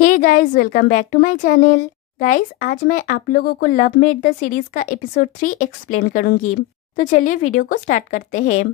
Hey guys, welcome back to my channel. Guys, आज मैं आप लोगों को लव मेट द सीरीज का एपिसोड 3 एक्सप्लेन करूंगी। तो चलिए वीडियो को स्टार्ट करते हैं।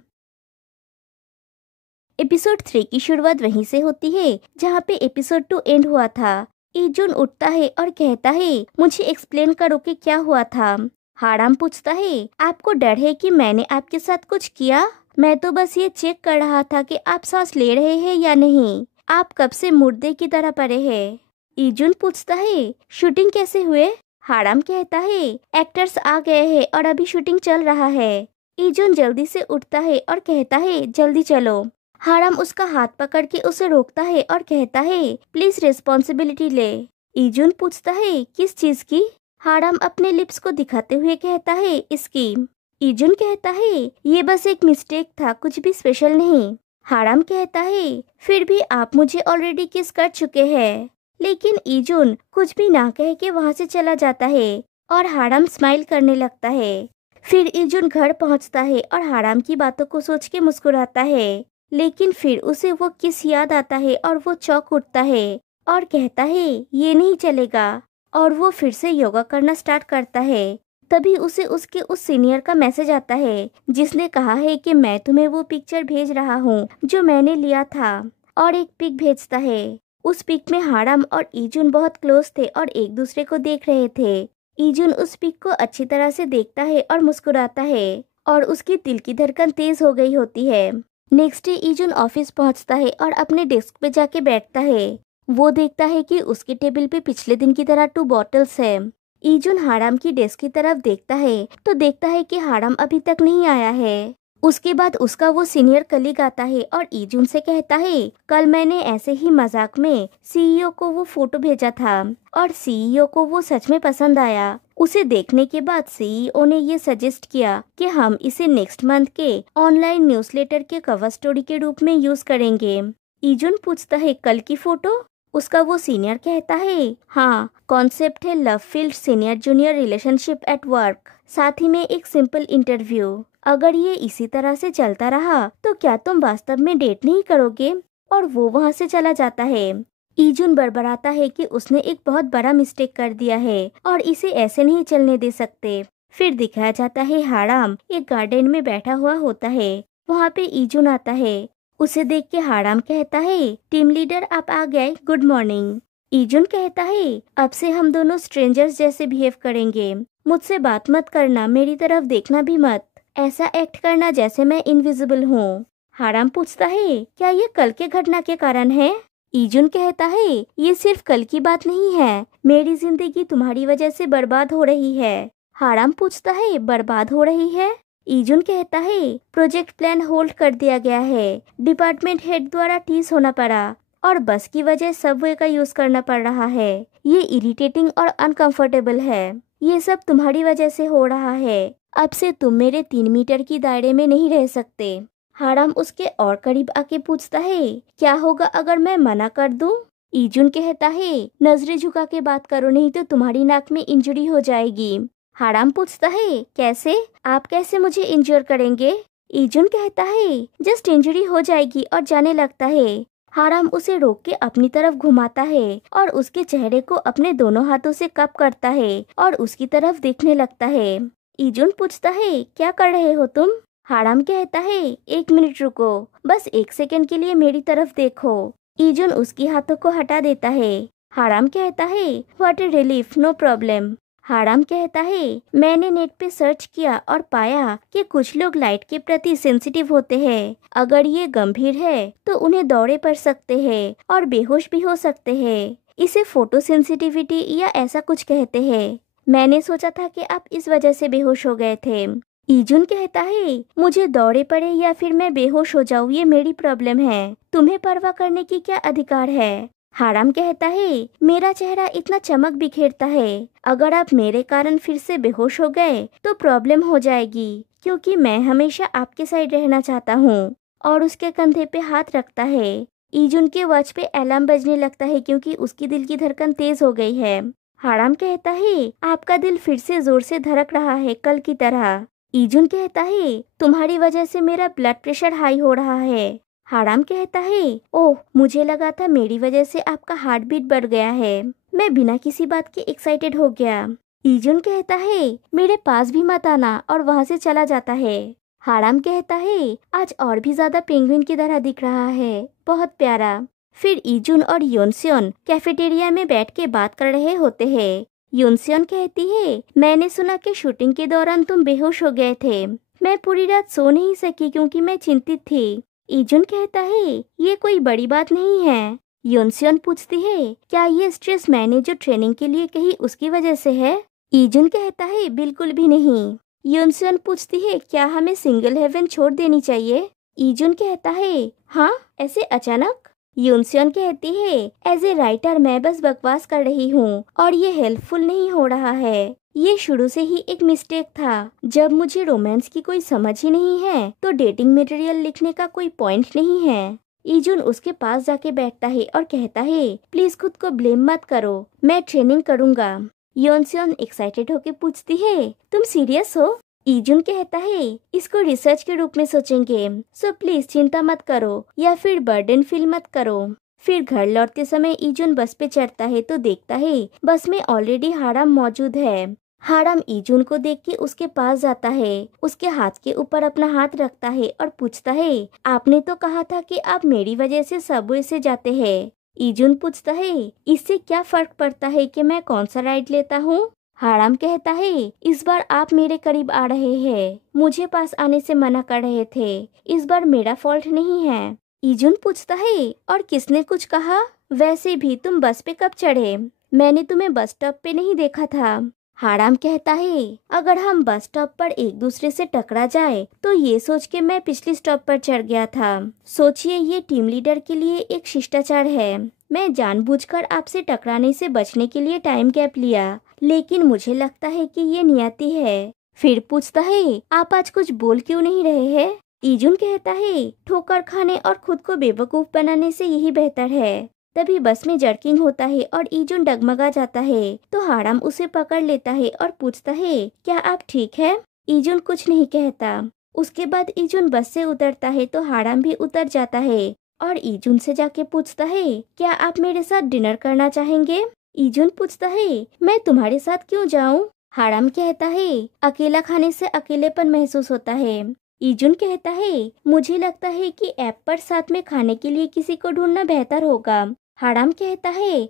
एपिसोड 3 की शुरुआत वहीं से होती है जहां पे एपिसोड 2 एंड हुआ था। ईजुन उठता है और कहता है, मुझे एक्सप्लेन करो कि क्या हुआ था। हाराम पूछता है, आपको डर है कि मैंने आपके साथ कुछ किया? मैं तो बस ये चेक कर रहा था कि आप सांस ले रहे हैं या नहीं। आप कब से मुर्दे की तरह पड़े हैं? ईजुन पूछता है, शूटिंग कैसे हुए? हाराम कहता है, एक्टर्स आ गए हैं और अभी शूटिंग चल रहा है। ईजुन जल्दी से उठता है और कहता है, जल्दी चलो। हाराम उसका हाथ पकड़ के उसे रोकता है और कहता है, प्लीज रिस्पॉन्सिबिलिटी ले। ईजुन पूछता है, किस चीज की? हाराम अपने लिप्स को दिखाते हुए कहता है, इसकी। ईजुन कहता है, ये बस एक मिस्टेक था, कुछ भी स्पेशल नहीं। हाराम कहता है, फिर भी आप मुझे ऑलरेडी किस कर चुके हैं। लेकिन ईजुन कुछ भी ना कह के वहाँ से चला जाता है और हाराम स्माइल करने लगता है। फिर ईजुन घर पहुँचता है और हाराम की बातों को सोच के मुस्कुराता है। लेकिन फिर उसे वो किस याद आता है और वो चौंक उठता है और कहता है, ये नहीं चलेगा। और वो फिर से योगा करना स्टार्ट करता है। तभी उसे उसके उस सीनियर का मैसेज आता है जिसने कहा है कि मैं तुम्हें वो पिक्चर भेज रहा हूँ जो मैंने लिया था, और एक पिक भेजता है। उस पिक में हाराम और ईजुन बहुत क्लोज थे और एक दूसरे को देख रहे थे। ईजुन उस पिक को अच्छी तरह से देखता है और मुस्कुराता है और उसकी दिल की धड़कन तेज हो गई होती है। नेक्स्ट डे ईजुन ऑफिस पहुंचता है और अपने डेस्क पे जाके बैठता है। वो देखता है कि उसके टेबल पे पिछले दिन की तरह 2 बॉटल्स है। ईजुन हाराम की डेस्क की तरफ देखता है तो देखता है कि हाराम अभी तक नहीं आया है। उसके बाद उसका वो सीनियर कलीग आता है और ईजुन से कहता है, कल मैंने ऐसे ही मजाक में सीईओ को वो फोटो भेजा था और सीईओ को वो सच में पसंद आया। उसे देखने के बाद सीईओ ने ये सजेस्ट किया कि हम इसे नेक्स्ट मंथ के ऑनलाइन न्यूज़लेटर के कवर स्टोरी के रूप में यूज करेंगे। ईजुन पूछता है, कल की फोटो? उसका वो सीनियर कहता है, हाँ, कॉन्सेप्ट है love field senior junior relationship at work, साथ ही में एक सिंपल इंटरव्यू। अगर ये इसी तरह से चलता रहा तो क्या तुम वास्तव में डेट नहीं करोगे? और वो वहाँ से चला जाता है। ईजुन बड़बड़ाता है कि उसने एक बहुत बड़ा मिस्टेक कर दिया है और इसे ऐसे नहीं चलने दे सकते। फिर दिखाया जाता है हाराम एक गार्डन में बैठा हुआ होता है। वहाँ पे ईजुन आता है। उसे देख के हाराम कहता है, टीम लीडर आप आ गए, गुड मॉर्निंग। ईजुन कहता है, अब से हम दोनों स्ट्रेंजर्स जैसे बिहेव करेंगे। मुझसे बात मत करना, मेरी तरफ देखना भी मत। ऐसा एक्ट करना जैसे मैं इनविजिबल हूँ। हाराम पूछता है, क्या ये कल के घटना के कारण है? ईजुन कहता है, ये सिर्फ कल की बात नहीं है, मेरी जिंदगी तुम्हारी वजह से बर्बाद हो रही है। हाराम पूछता है, बर्बाद हो रही है? ईजुन कहता है, प्रोजेक्ट प्लान होल्ड कर दिया गया है, डिपार्टमेंट हेड द्वारा टीज होना पड़ा और बस की वजह सबवे का यूज करना पड़ रहा है। ये इरिटेटिंग और अनकंफर्टेबल है। ये सब तुम्हारी वजह से हो रहा है। अब से तुम मेरे 3 मीटर की दायरे में नहीं रह सकते। हाराम उसके और करीब आके पूछता है, क्या होगा अगर मैं मना कर दूं? ईजुन कहता है, नजरें झुका के बात करो, नहीं तो तुम्हारी नाक में इंजरी हो जाएगी। हाराम पूछता है, कैसे? आप कैसे मुझे इंजर करेंगे? ईजुन कहता है, जस्ट इंजरी हो जाएगी, और जाने लगता है। हाराम उसे रोक के अपनी तरफ घुमाता है और उसके चेहरे को अपने दोनों हाथों से कप करता है और उसकी तरफ देखने लगता है। ईजुन पूछता है, क्या कर रहे हो तुम? हाराम कहता है, 1 मिनट रुको, बस 1 सेकंड के लिए मेरी तरफ देखो। ईजुन उसकी हाथों को हटा देता है। हाराम कहता है, what a relief, no problem. हाराम कहता है, मैंने नेट पे सर्च किया और पाया कि कुछ लोग लाइट के प्रति सेंसिटिव होते हैं। अगर ये गंभीर है तो उन्हें दौरे पड़ सकते हैं और बेहोश भी हो सकते हैं। इसे फोटो सेंसिटिविटी या ऐसा कुछ कहते हैं। मैंने सोचा था कि आप इस वजह से बेहोश हो गए थे। ईजुन कहता है, मुझे दौरे पड़े या फिर मैं बेहोश हो जाऊँ, ये मेरी प्रॉब्लम है, तुम्हें परवाह करने की क्या अधिकार है? हाराम कहता है, मेरा चेहरा इतना चमक बिखेरता है, अगर आप मेरे कारण फिर से बेहोश हो गए तो प्रॉब्लम हो जाएगी, क्योंकि मैं हमेशा आपके साइड रहना चाहता हूँ। और उसके कंधे पे हाथ रखता है। ईजुन के वॉच पे अलार्म बजने लगता है क्योंकि उसकी दिल की धड़कन तेज हो गई है। हाराम कहता है, आपका दिल फिर से जोर से धड़क रहा है, कल की तरह। ईजुन कहता है, तुम्हारी वजह से मेरा ब्लड प्रेशर हाई हो रहा है। हाराम कहता है, ओह मुझे लगा था मेरी वजह से आपका हार्ट बीट बढ़ गया है। मैं बिना किसी बात के एक्साइटेड हो गया। ईजुन कहता है, मेरे पास भी मत आना, और वहाँ से चला जाता है। हाराम कहता है, आज और भी ज्यादा पेंगुइन की तरह दिख रहा है, बहुत प्यारा। फिर ईजुन और योनसेon कैफेटेरिया में बैठ के बात कर रहे होते हैं। योनसेon कहती है, मैंने सुना कि शूटिंग के दौरान तुम बेहोश हो गए थे। मैं पूरी रात सो नहीं सकी क्योंकि मैं चिंतित थी। ईजुन कहता है, ये कोई बड़ी बात नहीं है। योनसेon पूछती है, क्या ये स्ट्रेस मैंने जो ट्रेनिंग के लिए कही उसकी वजह से है? ईजुन कहता है, बिल्कुल भी नहीं। योनसेon पूछती है, क्या हमें सिंगल हेवन छोड़ देनी चाहिए? ईजुन कहता है, हाँ, ऐसे अचानक? योनसेon कहती है, एज ए राइटर मैं बस बकवास कर रही हूँ और ये हेल्पफुल नहीं हो रहा है। ये शुरू से ही एक मिस्टेक था। जब मुझे रोमांस की कोई समझ ही नहीं है तो डेटिंग मटेरियल लिखने का कोई पॉइंट नहीं है। ईजुन उसके पास जाके बैठता है और कहता है, प्लीज खुद को ब्लेम मत करो, मैं ट्रेनिंग करूँगा। योनसेon एक्साइटेड होके पूछती है, तुम सीरियस हो? ईजुन कहता है, इसको रिसर्च के रूप में सोचेंगे, सो प्लीज चिंता मत करो या फिर बर्डन फील मत करो। फिर घर लौटते समय ईजुन बस पे चढ़ता है तो देखता है बस में ऑलरेडी हाराम मौजूद है। हाराम ईजुन को देख के उसके पास जाता है, उसके हाथ के ऊपर अपना हाथ रखता है और पूछता है, आपने तो कहा था कि आप मेरी वजह से सबवे से जाते हैं। ईजुन पूछता है, इससे क्या फर्क पड़ता है कि मैं कौन सा राइड लेता हूँ? हाराम कहता है, इस बार आप मेरे करीब आ रहे हैं, मुझे पास आने से मना कर रहे थे, इस बार मेरा फॉल्ट नहीं है। ईजुन पूछता है, और किसने कुछ कहा? वैसे भी तुम बस पे कब चढ़े? मैंने तुम्हें बस स्टॉप पे नहीं देखा था। हाराम कहता है, अगर हम बस स्टॉप पर एक दूसरे से टकरा जाए तो ये सोच के मैं पिछली स्टॉप पर चढ़ गया था। सोचिए, ये टीम लीडर के लिए एक शिष्टाचार है। मैं जानबूझकर आपसे टकराने से बचने के लिए टाइम गैप लिया, लेकिन मुझे लगता है कि ये नियति है। फिर पूछता है, आप आज कुछ बोल क्यों नहीं रहे हैं? ईजुन कहता है, ठोकर खाने और खुद को बेवकूफ बनाने से यही बेहतर है। तभी बस में जर्किंग होता है और ईजुन डगमगा जाता है तो हाराम उसे पकड़ लेता है और पूछता है, क्या आप ठीक है? ईजुन कुछ नहीं कहता। उसके बाद ईजुन बस से उतरता है तो हाराम भी उतर जाता है और ईजुन से जाके पूछता है, क्या आप मेरे साथ डिनर करना चाहेंगे? ईजुन पूछता है, मैं तुम्हारे साथ क्यों जाऊं? हाराम कहता है, अकेला खाने से अकेलेपन महसूस होता है। ईजुन कहता है, मुझे लगता है कि ऐप पर साथ में खाने के लिए किसी को ढूंढना बेहतर होगा। हाराम कहता है,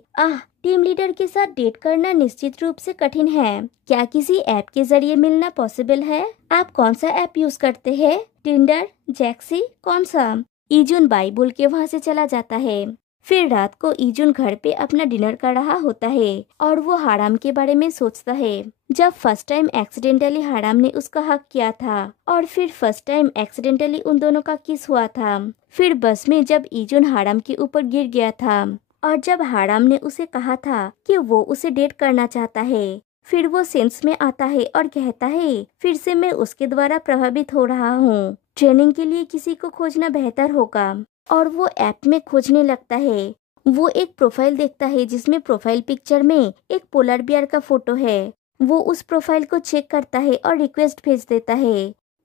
टीम लीडर के साथ डेट करना निश्चित रूप से कठिन है। क्या किसी ऐप के जरिए मिलना पॉसिबल है? आप कौन सा ऐप यूज करते हैं? टिंडर, जैक्सी, कौन सा? ईजुन बाई बोल के वहाँ से चला जाता है। फिर रात को ईजुन घर पे अपना डिनर कर रहा होता है और वो हाराम के बारे में सोचता है। जब फर्स्ट टाइम एक्सीडेंटली हाराम ने उसका हक किया था और फिर फर्स्ट टाइम एक्सीडेंटली उन दोनों का किस हुआ था। फिर बस में जब ईजुन हाराम के ऊपर गिर गया था और जब हाराम ने उसे कहा था कि वो उसे डेट करना चाहता है। फिर वो सेंस में आता है और कहता है, फिर से मैं उसके द्वारा प्रभावित हो रहा हूँ। ट्रेनिंग के लिए किसी को खोजना बेहतर होगा। और वो ऐप में खोजने लगता है। वो एक प्रोफाइल देखता है जिसमें प्रोफाइल पिक्चर में एक पोलर बियर का फोटो है। वो उस प्रोफाइल को चेक करता है और रिक्वेस्ट भेज देता है।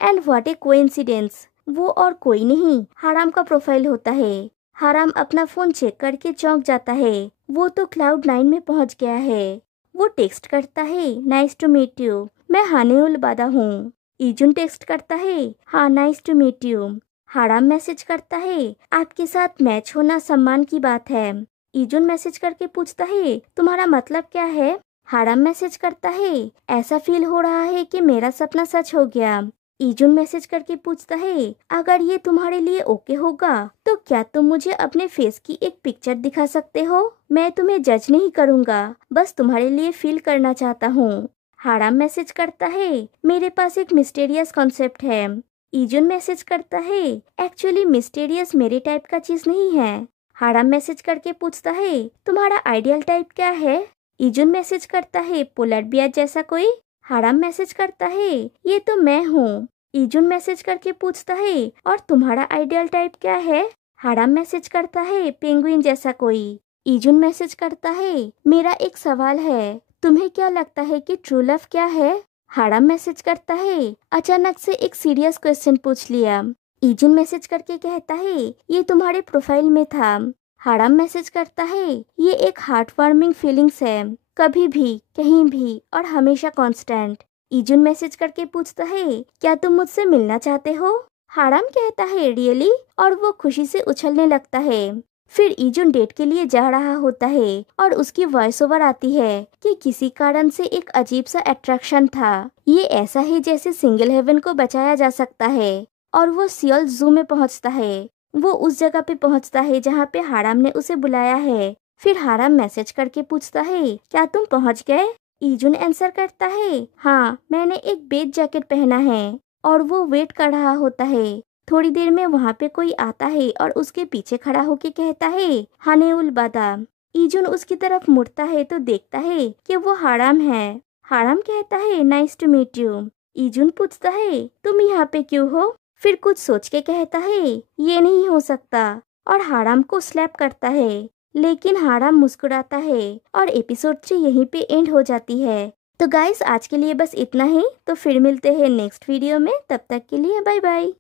एंड व्हाट ए कोइंसिडेंस, वो और कोई नहीं हाराम का प्रोफाइल होता है। हाराम अपना फोन चेक करके चौंक जाता है। वो तो क्लाउड 9 में पहुंच गया है। वो टेक्स्ट करता है, नाइस टू मीट यू, मैं हानेउल बादा हूँ। ईजुन टेक्स्ट करता है, हाँ नाइस टू मीट यू। हाराम मैसेज करता है, आपके साथ मैच होना सम्मान की बात है। ईजुन मैसेज करके पूछता है, तुम्हारा मतलब क्या है? हाराम मैसेज करता है, ऐसा फील हो रहा है कि मेरा सपना सच हो गया। ईजुन मैसेज करके पूछता है, अगर ये तुम्हारे लिए ओके होगा तो क्या तुम मुझे अपने फेस की एक पिक्चर दिखा सकते हो? मैं तुम्हें जज नहीं करूँगा, बस तुम्हारे लिए फील करना चाहता हूँ। हाराम मैसेज करता है, मेरे पास एक मिस्टीरियस कॉन्सेप्ट है। ईजुन मैसेज करता है, एक्चुअली मिस्टीरियस मेरे टाइप का चीज नहीं है। हाराम मैसेज करके पूछता है, तुम्हारा आइडियल टाइप क्या है? ईजुन मैसेज करता है, पोलर बियर जैसा कोई। हाराम मैसेज करता है, ये तो मैं हूँ। ईजुन मैसेज करके पूछता है, और तुम्हारा आइडियल टाइप क्या है? हाराम मैसेज करता है, पेंगुइन जैसा कोई। ईजुन मैसेज करता है, मेरा एक सवाल है, तुम्हें क्या लगता है कि ट्रू लव क्या है? हाराम मैसेज करता है, अचानक से एक सीरियस क्वेश्चन पूछ लिया। ईजुन मैसेज करके कहता है ये तुम्हारे प्रोफाइल में था। हाराम मैसेज करता है ये एक हार्ट वार्मिंग फीलिंग्स है, कभी भी कहीं भी और हमेशा कांस्टेंट। ईजुन मैसेज करके पूछता है क्या तुम मुझसे मिलना चाहते हो। हाराम कहता है रियली, और वो खुशी से उछलने लगता है। फिर ईजुन डेट के लिए जा रहा होता है और उसकी वॉइस ओवर आती है कि किसी कारण से एक अजीब सा अट्रैक्शन था। ये ऐसा है जैसे सिंगल हेवन को बचाया जा सकता है। और वो सियोल जू में पहुंचता है। वो उस जगह पे पहुंचता है जहाँ पे हाराम ने उसे बुलाया है। फिर हाराम मैसेज करके पूछता है क्या तुम पहुंच गए। ईजुन आंसर करता है हाँ, मैंने एक बेज जैकेट पहना है। और वो वेट कर रहा होता है। थोड़ी देर में वहाँ पे कोई आता है और उसके पीछे खड़ा होके कहता है हानेउल बादाम। ईजुन उसकी तरफ मुड़ता है तो देखता है कि वो हाराम है। हाराम कहता है नाइस टू मीट यू। ईजुन पूछता है तुम यहाँ पे क्यों हो। फिर कुछ सोच के कहता है ये नहीं हो सकता और हाराम को स्लैप करता है। लेकिन हाराम मुस्कुराता है और एपिसोड 3 यहीं पे एंड हो जाती है। तो गाइस आज के लिए बस इतना ही। तो फिर मिलते हैं नेक्स्ट वीडियो में, तब तक के लिए बाय बाय।